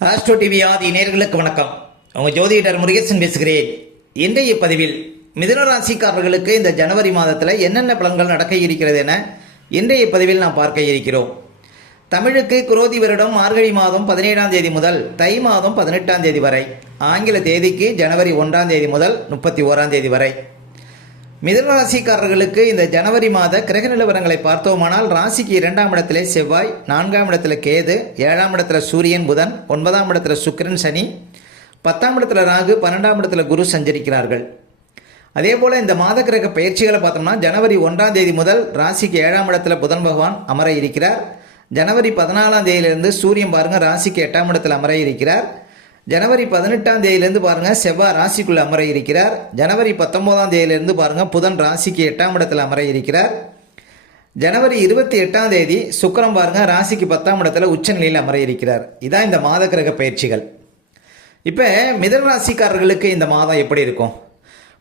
Astro TV ஆதி நேர்களுக்கு வணக்கம். உங்கள் ஜோதிடர் முருகேசன் பேசுகிறேன். இன்றைய பதிவில் மிதுன ராசிக்காரர்களுக்கு இந்த ஜனவரி மாதத்தில் என்னென்ன பலன்கள் நடக்க இருக்கிறது என இன்றைய பதிவில் நாம் பார்க்க இருக்கிறோம். தமிழுக்கு குரோதி வருடம் மார்கழி மாதம் பதினேழாம் தேதி முதல் தை மாதம் பதினெட்டாம் தேதி வரை. ஆங்கில தேதிக்கு ஜனவரி ஒன்றாம் தேதி முதல் முப்பத்தி ஓராம் தேதி வரை. மிதனராசிக்காரர்களுக்கு இந்த ஜனவரி மாத கிரக நிலவரங்களை பார்த்தோமானால் ராசிக்கு இரண்டாம் இடத்திலே செவ்வாய் நான்காம் இடத்துல கேது ஏழாம் இடத்துல சூரியன் புதன் ஒன்பதாம் இடத்துல சுக்கிரன் சனி பத்தாம் இடத்துல ராகு பன்னெண்டாம் இடத்துல குரு சஞ்சரிக்கிறார்கள். அதே போல் இந்த மாத கிரக பயிற்சிகளை பார்த்தோம்னா ஜனவரி ஒன்றாம் தேதி முதல் ராசிக்கு ஏழாம் இடத்துல புதன் பகவான் அமர இருக்கிறார். ஜனவரி பதினாலாம் தேதியிலிருந்து சூரியன் பாருங்க ராசிக்கு எட்டாம் இடத்துல அமர இருக்கிறார். ஜனவரி பதினெட்டாம் தேதியிலேருந்து பாருங்கள் செவ்வாய் ராசிக்குள்ளே அமர இருக்கிறார். ஜனவரி பத்தொம்போதாம் தேதியிலேருந்து பாருங்கள் புதன் ராசிக்கு எட்டாம் இடத்தில் அமர இருக்கிறார். ஜனவரி இருபத்தி எட்டாம் தேதி சுக்கிரம் பாருங்க ராசிக்கு பத்தாம் இடத்துல உச்சநிலையில் அமர இருக்கிறார். இதான் இந்த மாத கிரக பயிற்சிகள். இப்போ மிதன ராசிக்காரர்களுக்கு இந்த மாதம் எப்படி இருக்கும்?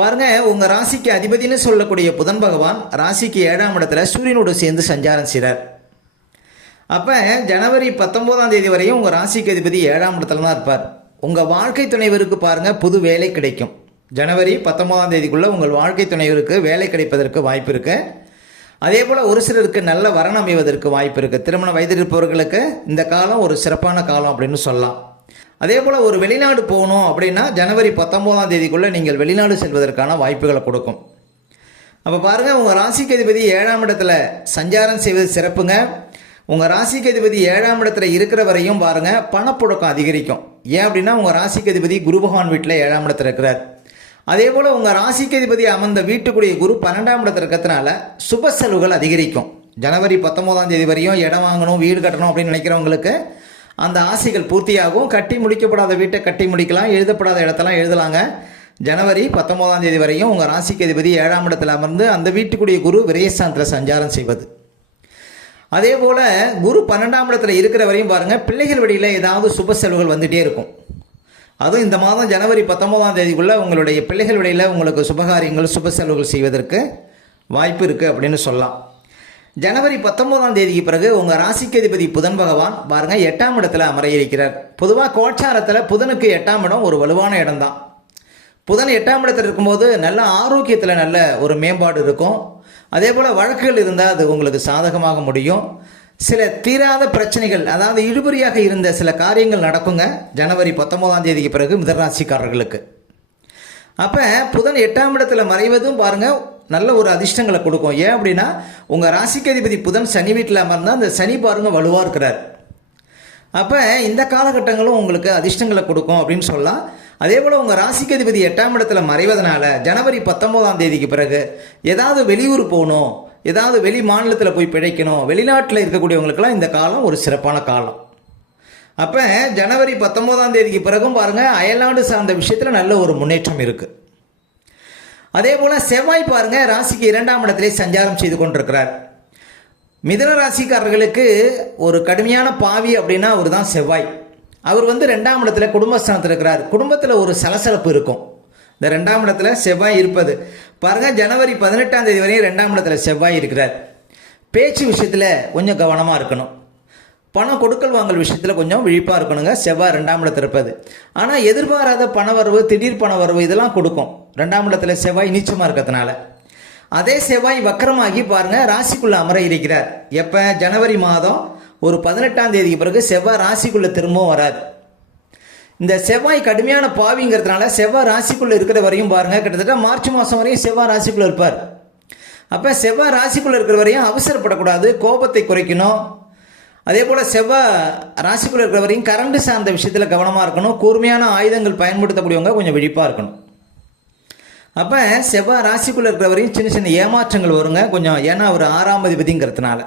பாருங்க உங்கள் ராசிக்கு அதிபதினு சொல்லக்கூடிய புதன் பகவான் ராசிக்கு ஏழாம் இடத்துல சூரியனோடு சேர்ந்து சஞ்சாரம் செய்கிறார் அப்போ ஜனவரி பத்தொம்போதாம் தேதி வரையும் உங்கள் ராசிக்கு அதிபதி ஏழாம் இடத்துல தான் இருப்பார். உங்கள் வாழ்க்கை துணைவருக்கு பாருங்கள் புது வேலை கிடைக்கும். ஜனவரி பத்தொம்போதாம் தேதிக்குள்ளே உங்கள் வாழ்க்கை துணைவருக்கு வேலை கிடைப்பதற்கு வாய்ப்பு இருக்குது அதே போல் ஒரு சிலருக்கு நல்ல வரன் அமைவதற்கு வாய்ப்பு இருக்குது திருமண வயதில் இருப்பவர்களுக்கு இந்த காலம் ஒரு சிறப்பான காலம் அப்படின்னு சொல்லலாம். அதே போல் ஒரு வெளிநாடு போகணும் அப்படின்னா ஜனவரி பத்தொம்போதாம் தேதிக்குள்ளே நீங்கள் வெளிநாடு செல்வதற்கான வாய்ப்புகளை கொடுக்கும். அப்போ பாருங்கள் உங்கள் ராசிக்கு அதிபதி ஏழாம் இடத்துல சஞ்சாரம் செய்வது சிறப்புங்க. உங்கள் ராசிக்கு அதிபதி ஏழாம் இடத்துல இருக்கிற வரையும் பாருங்கள் பணப்புழக்கம் அதிகரிக்கும். ஏன் அப்படின்னா உங்கள் ராசிக்கு அதிபதி குரு பகவான் வீட்டில் ஏழாம் இடத்துல இருக்கிறார். அதே போல் உங்கள் ராசிக்கு அதிபதி அமர்ந்த வீட்டுக்குரிய குரு பன்னெண்டாம் இடத்துல இருக்கிறதுனால சுப செலவுகள் அதிகரிக்கும். ஜனவரி பத்தொம்போதாம் தேதி வரையும் இடம் வாங்கணும் வீடு கட்டணும் அப்படின்னு நினைக்கிறவங்களுக்கு அந்த ஆசைகள் பூர்த்தியாகும். கட்டி முடிக்கப்படாத வீட்டை கட்டி முடிக்கலாம் எழுதப்படாத இடத்தெல்லாம் எழுதலாங்க. ஜனவரி பத்தொம்போதாம் தேதி வரையும் உங்கள் ராசிக்கு அதிபதி ஏழாம் இடத்தில் அமர்ந்து அந்த வீட்டுக்குரிய குரு விரயசாந்திர சஞ்சாரம் செய்வது. அதே போல் குரு பன்னெண்டாம் இடத்துல இருக்கிற வரையும் பாருங்கள் பிள்ளைகள் வழியில் ஏதாவது சுப செலவுகள் வந்துகிட்டே இருக்கும். அதுவும் இந்த மாதம் ஜனவரி பத்தொம்போதாம் தேதிக்குள்ளே உங்களுடைய பிள்ளைகள் வழியில் உங்களுக்கு சுபகாரியங்கள் சுப செலவுகள் செய்வதற்கு வாய்ப்பு இருக்குது அப்படின்னு சொல்லலாம். ஜனவரி பத்தொம்போதாம் தேதிக்கு பிறகு உங்கள் ராசிக்கு அதிபதி புதன் பகவான் பாருங்கள் எட்டாம் இடத்துல அமர இருக்கிறார் பொதுவாக கோச்சாரத்தில் புதனுக்கு எட்டாம் இடம் ஒரு வலுவான இடம்தான். புதன் எட்டாம் இடத்துல இருக்கும்போது நல்ல ஆரோக்கியத்தில் நல்ல ஒரு மேம்பாடு இருக்கும். அதே போல் வழக்குகள் இருந்தால் அது உங்களுக்கு சாதகமாக முடியும். சில தீராத பிரச்சனைகள் அதாவது இழுபறியாக இருந்த சில காரியங்கள் நடக்குங்க ஜனவரி பத்தொம்போதாம் தேதிக்கு பிறகு மிதராசிக்காரர்களுக்கு அப்போ புதன் எட்டாம் இடத்துல மறைவதும் பாருங்கள் நல்ல ஒரு அதிர்ஷ்டங்களை கொடுக்கும். ஏன் அப்படின்னா உங்கள் ராசிக்கு அதிபதி புதன் சனி வீட்டில் அமர்ந்தால் அந்த சனி பாருங்க வலுவாக இருக்கிறார். அப்போ இந்த காலகட்டங்களும் உங்களுக்கு அதிர்ஷ்டங்களை கொடுக்கும் அப்படின்னு சொல்லலாம். அதே போல் உங்கள் ராசிக்கு அதிபதி எட்டாம் இடத்துல மறைவதனால ஜனவரி பத்தொம்போதாம் தேதிக்கு பிறகு ஏதாவது வெளியூர் போகணும் ஏதாவது வெளி மாநிலத்தில் போய் பிழைக்கணும் வெளிநாட்டில் இருக்கக்கூடியவங்களுக்கெல்லாம் இந்த காலம் ஒரு சிறப்பான காலம். அப்போ ஜனவரி பத்தொம்போதாம் தேதிக்கு பிறகும் பாருங்கள் அயல்நாடு சார்ந்த விஷயத்தில் நல்ல ஒரு முன்னேற்றம் இருக்குது அதே போல் செவ்வாய் பாருங்கள் ராசிக்கு இரண்டாம் இடத்திலே சஞ்சாரம் செய்து கொண்டிருக்கிறார். மிதன ராசிக்காரர்களுக்கு ஒரு கடுமையான பாவி அப்படின்னா அவர் தான் செவ்வாய். அவர் வந்து ரெண்டாம் இடத்துல குடும்பஸ்தானத்தில் இருக்கிறார். குடும்பத்தில் ஒரு சலசலப்பு இருக்கும். இந்த ரெண்டாம் இடத்துல செவ்வாய் இருப்பது. பாருங்க ஜனவரி பதினெட்டாம் தேதி வரையும் ரெண்டாம் இடத்துல செவ்வாய் இருக்கிறார். பேச்சு விஷயத்தில் கொஞ்சம் கவனமாக இருக்கணும். பணம் கொடுக்கல் வாங்கல் விஷயத்தில் கொஞ்சம் விழிப்பாக இருக்கணுங்க. செவ்வாய் ரெண்டாம் இடத்துல இருப்பது. ஆனால் எதிர்பாராத பண வரவு திடீர் பண வரவு இதெல்லாம் கொடுக்கும். ரெண்டாம் இடத்துல செவ்வாய் நீச்சமாக இருக்கிறதுனால. அதே செவ்வாய் வக்கரமாகி பாருங்க ராசிக்குள்ள அமர இருக்கிறார். எப்போ? ஜனவரி மாதம் ஒரு பதினெட்டாம் தேதிக்கு பிறகு செவ்வாய் ராசிக்குள்ளே திரும்பவும் வராது இந்த செவ்வாய் கடுமையான பாவிங்கிறதுனால செவ்வாய் ராசிக்குள்ளே இருக்கிற வரையும் பாருங்க கிட்டத்தட்ட மார்ச் மாதம் வரையும் செவ்வாய் ராசிக்குள்ளே இருப்பார். அப்போ செவ்வாய் ராசிக்குள்ளே இருக்கிற வரையும் அவசரப்படக்கூடாது கோபத்தை குறைக்கணும். அதே போல் செவ்வாய் ராசிக்குள்ளே இருக்கிற வரையும் கரண்ட் சார்ந்த விஷயத்தில் கவனமாக இருக்கணும். கூர்மையான ஆயுதங்கள் பயன்படுத்தக்கூடியவங்க கொஞ்சம் விழிப்பாக இருக்கணும். அப்போ செவ்வாய் ராசிக்குள்ளே இருக்கிற வரையும் சின்ன சின்ன ஏமாற்றங்கள் வருங்க. கொஞ்சம் ஏன்னா ஒரு ஆறாம் அதிபதிங்கிறதுனால.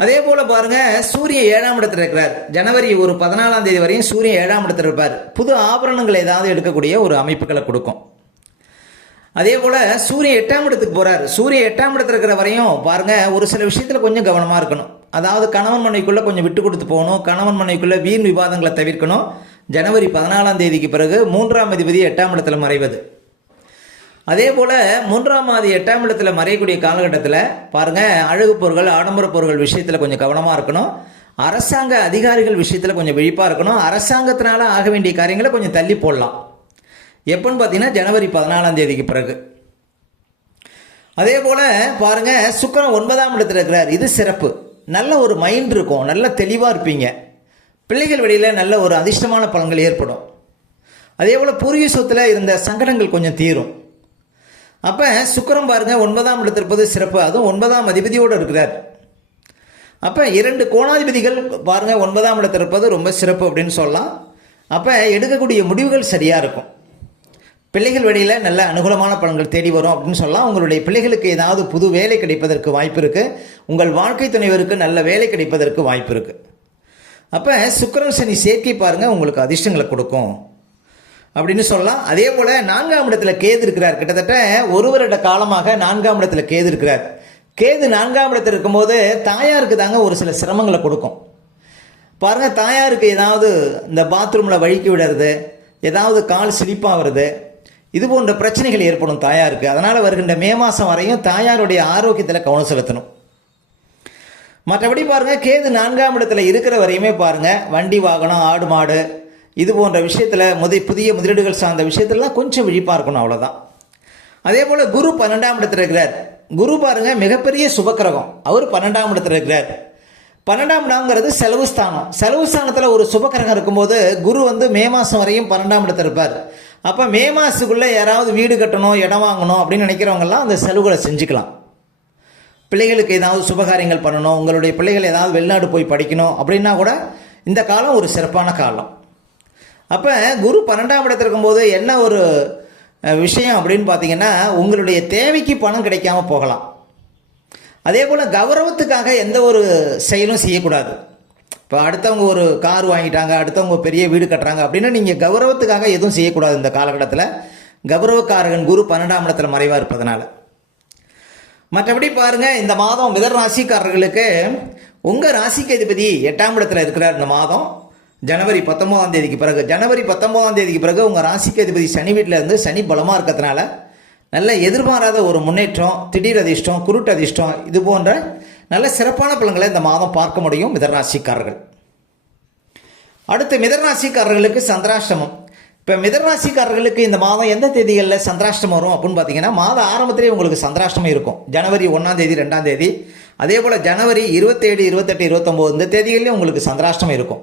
அதே போல் பாருங்கள் சூரியன் ஏழாம் இடத்துல இருக்கிறார். ஜனவரி ஒரு பதினாலாம் தேதி வரையும் சூரியன் ஏழாம் இடத்துல இருப்பார். புது ஆபரணங்கள் ஏதாவது எடுக்கக்கூடிய ஒரு அமைப்புகளை கொடுக்கும். அதே போல் சூரியன் எட்டாம் இடத்துக்கு போகிறார் சூரியன் எட்டாம் இடத்துல இருக்கிற வரையும் பாருங்கள் ஒரு சில விஷயத்தில் கொஞ்சம் கவனமாக இருக்கணும். அதாவது கணவன் மனைவிக்குள்ளே கொஞ்சம் விட்டு கொடுத்து போகணும். கணவன் மனைவிக்குள்ளே வீண் விவாதங்களை தவிர்க்கணும். ஜனவரி பதினாலாம் தேதிக்கு பிறகு மூன்றாம் அதிபதி எட்டாம் இடத்துல மறைவது. அதே போல் மூன்றாம் மாதி எட்டாம் இடத்தில் மறையக்கூடிய காலகட்டத்தில் பாருங்கள் அழகு பொருட்கள் ஆடம்பர பொருட்கள் விஷயத்தில் கொஞ்சம் கவனமாக இருக்கணும். அரசாங்க அதிகாரிகள் விஷயத்தில் கொஞ்சம் விழிப்பாக இருக்கணும். அரசாங்கத்தினால ஆக வேண்டிய காரியங்களை கொஞ்சம் தள்ளி போடலாம். எப்போன்னு பார்த்தீங்கன்னா ஜனவரி பதினாலாம் தேதிக்கு பிறகு. அதே போல் பாருங்கள் சுக்கிரன் ஒன்பதாம் இடத்துல இருக்கிறார். இது சிறப்பு. நல்ல ஒரு மைண்ட் இருக்கும். நல்ல தெளிவாக இருப்பீங்க. பிள்ளைகள் வழியில் நல்ல ஒரு அதிர்ஷ்டமான பலன்கள் ஏற்படும். அதே போல் பூர்வீக சொத்தில் இருந்த சங்கடங்கள் கொஞ்சம் தீரும். அப்போ சுக்கரம் பாருங்கள் ஒன்பதாம் இடத்திருப்பது சிறப்பு. அதுவும் ஒன்பதாம் அதிபதியோடு இருக்கிறார். அப்போ இரண்டு கோணாதிபதிகள் பாருங்கள் ஒன்பதாம் இடத்திருப்பது ரொம்ப சிறப்பு அப்படின்னு சொல்லலாம். அப்போ எடுக்கக்கூடிய முடிவுகள் சரியாக இருக்கும். பிள்ளைகள் வழியில் நல்ல அனுகூலமான பலன்கள் தேடி வரும் அப்படின்னு சொல்லலாம். உங்களுடைய பிள்ளைகளுக்கு ஏதாவது புது வேலை கிடைப்பதற்கு வாய்ப்பு இருக்குது உங்கள் வாழ்க்கை துணைவருக்கு நல்ல வேலை கிடைப்பதற்கு வாய்ப்பு இருக்குது அப்போ சுக்கரன் சனி சேர்க்கை பாருங்கள் உங்களுக்கு அதிர்ஷ்டங்களை கொடுக்கும். அப்படின்னு சொல்லலாம். அதே போல் நான்காம் இடத்துல கேது இருக்கிறார். கிட்டத்தட்ட ஒரு வருட காலமாக நான்காம் இடத்துல கேது இருக்கிறார். கேது நான்காம் இடத்துல இருக்கும்போது தாயாருக்கு தாங்க ஒரு சில சிரமங்களை கொடுக்கும். பாருங்க தாயாருக்கு ஏதாவது இந்த பாத்ரூமில் வழுக்கி விடுறது ஏதாவது கால் ஸ்லிப்பாகிறது இது போன்ற பிரச்சனைகள் ஏற்படும் தாயாருக்கு. அதனால் வருகின்ற மே மாதம் வரையும் தாயாருடைய ஆரோக்கியத்தில் கவனம் செலுத்தணும். மற்றபடி பாருங்க கேது நான்காம் இடத்துல இருக்கிற வரையுமே பாருங்கள் வண்டி வாகனம் ஆடு மாடு இது போன்ற விஷயத்தில் முதல் புதிய முதலீடுகள் சார்ந்த விஷயத்திலலாம் கொஞ்சம் விழிப்பாக இருக்கணும் அவ்வளோதான் அதே போல் குரு பன்னெண்டாம் இடத்துல இருக்கிறார். குரு பாருங்க மிகப்பெரிய சுபக்கிரகம். அவர் பன்னெண்டாம் இடத்துல இருக்கிறார். பன்னெண்டாம் இடம்ங்கிறது செலவு ஸ்தானம். செலவு ஸ்தானத்தில் ஒரு சுபக்கிரகம் இருக்கும்போது குரு வந்து மே மாதம் வரையும் பன்னெண்டாம் இடத்துல இருப்பார். அப்போ மே மாதத்துக்குள்ளே யாராவது வீடு கட்டணும் இடம் வாங்கணும் அப்படின்னு நினைக்கிறவங்கெல்லாம் அந்த செலவுகளை செஞ்சுக்கலாம். பிள்ளைகளுக்கு ஏதாவது சுபகாரியங்கள் பண்ணணும் உங்களுடைய பிள்ளைகள் ஏதாவது வெளிநாடு போய் படிக்கணும் அப்படின்னா கூட இந்த காலம் ஒரு சிறப்பான காலம். அப்போ குரு பன்னெண்டாம் இடத்துல இருக்கும்போது என்ன ஒரு விஷயம் அப்படின்னு பார்த்தீங்கன்னா உங்களுடைய தேவைக்கு பணம் கிடைக்காம போகலாம். அதே போல் கௌரவத்துக்காக எந்த ஒரு செயலும் செய்யக்கூடாது. இப்போ அடுத்தவங்க ஒரு கார் வாங்கிட்டாங்க அடுத்தவங்க பெரிய வீடு கட்டுறாங்க அப்படின்னா நீங்கள் கௌரவத்துக்காக எதுவும் செய்யக்கூடாது இந்த காலகட்டத்தில். கௌரவக்காரகன் குரு பன்னெண்டாம் இடத்துல மறைவாக இருப்பதனால. மற்றபடி பாருங்கள் இந்த மாதம் மிதர் ராசிக்காரர்களுக்கு உங்கள் ராசிக்கு அதிபதி எட்டாம் இடத்துல இருக்கிறார் இந்த மாதம். ஜனவரி பத்தொம்போதாம் தேதிக்கு பிறகு ஜனவரி பத்தொம்போதாம் தேதிக்கு பிறகு உங்கள் ராசிக்கு அதிபதி சனி வீட்டில் இருந்து சனி பலமாக இருக்கிறதுனால நல்ல எதிர்பாராத ஒரு முன்னேற்றம் திடீர் அதிர்ஷ்டம் குருட்டு அதிர்ஷ்டம் இது போன்ற நல்ல சிறப்பான பலன்களை இந்த மாதம் பார்க்க முடியும் மிதராசிக்காரர்கள் அடுத்து மிதராசிக்காரர்களுக்கு சந்திராஷ்டமம். இப்போ மிதராசிக்காரர்களுக்கு இந்த மாதம் எந்த தேதிகளில் சந்திராஷ்டமம் வரும் அப்படின்னு பார்த்தீங்கன்னா மாத ஆரம்பத்திலேயே உங்களுக்கு சந்திராஷ்டமம் இருக்கும். ஜனவரி ஒன்றாம் தேதி ரெண்டாம் தேதி. அதே போல் ஜனவரி இருபத்தேழு இருபத்தெட்டு இருபத்தொம்போது இந்த தேதிகள்லேயும் உங்களுக்கு சந்திராஷ்டமம் இருக்கும்.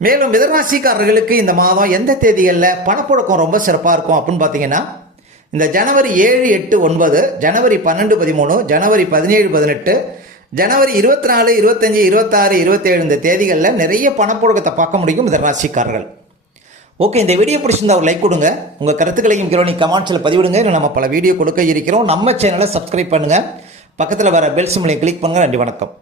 மேலும் மிதராசிக்காரர்களுக்கு இந்த மாதம் எந்த தேதிகளில் பணப்புழக்கம் ரொம்ப சிறப்பாக இருக்கும் அப்படின்னு பார்த்தீங்கன்னா இந்த ஜனவரி ஏழு எட்டு ஒன்பது ஜனவரி பன்னெண்டு பதிமூணு ஜனவரி பதினேழு பதினெட்டு ஜனவரி இருபத்தி நாலு இருபத்தஞ்சி இருபத்தாறு இருபத்தேழு இந்த தேதிகளில் நிறைய பணப்புழக்கத்தை பார்க்க முடியும் மிதராசிக்காரர்கள். ஓகே இந்த வீடியோ பிடிச்சிருந்தா ஒரு லைக் கொடுங்க. உங்கள் கருத்துக்களையும் கிரோனி கமெண்ட்ஸில் பதிவிடுங்க. இன்னும் நம்ம பல வீடியோ கொடுக்க இருக்கிறோம். நம்ம சேனலை சப்ஸ்கிரைப் பண்ணுங்கள் பக்கத்தில் வர பெல் சிம்லையும் கிளிக் பண்ணுங்கள் நன்றி வணக்கம்.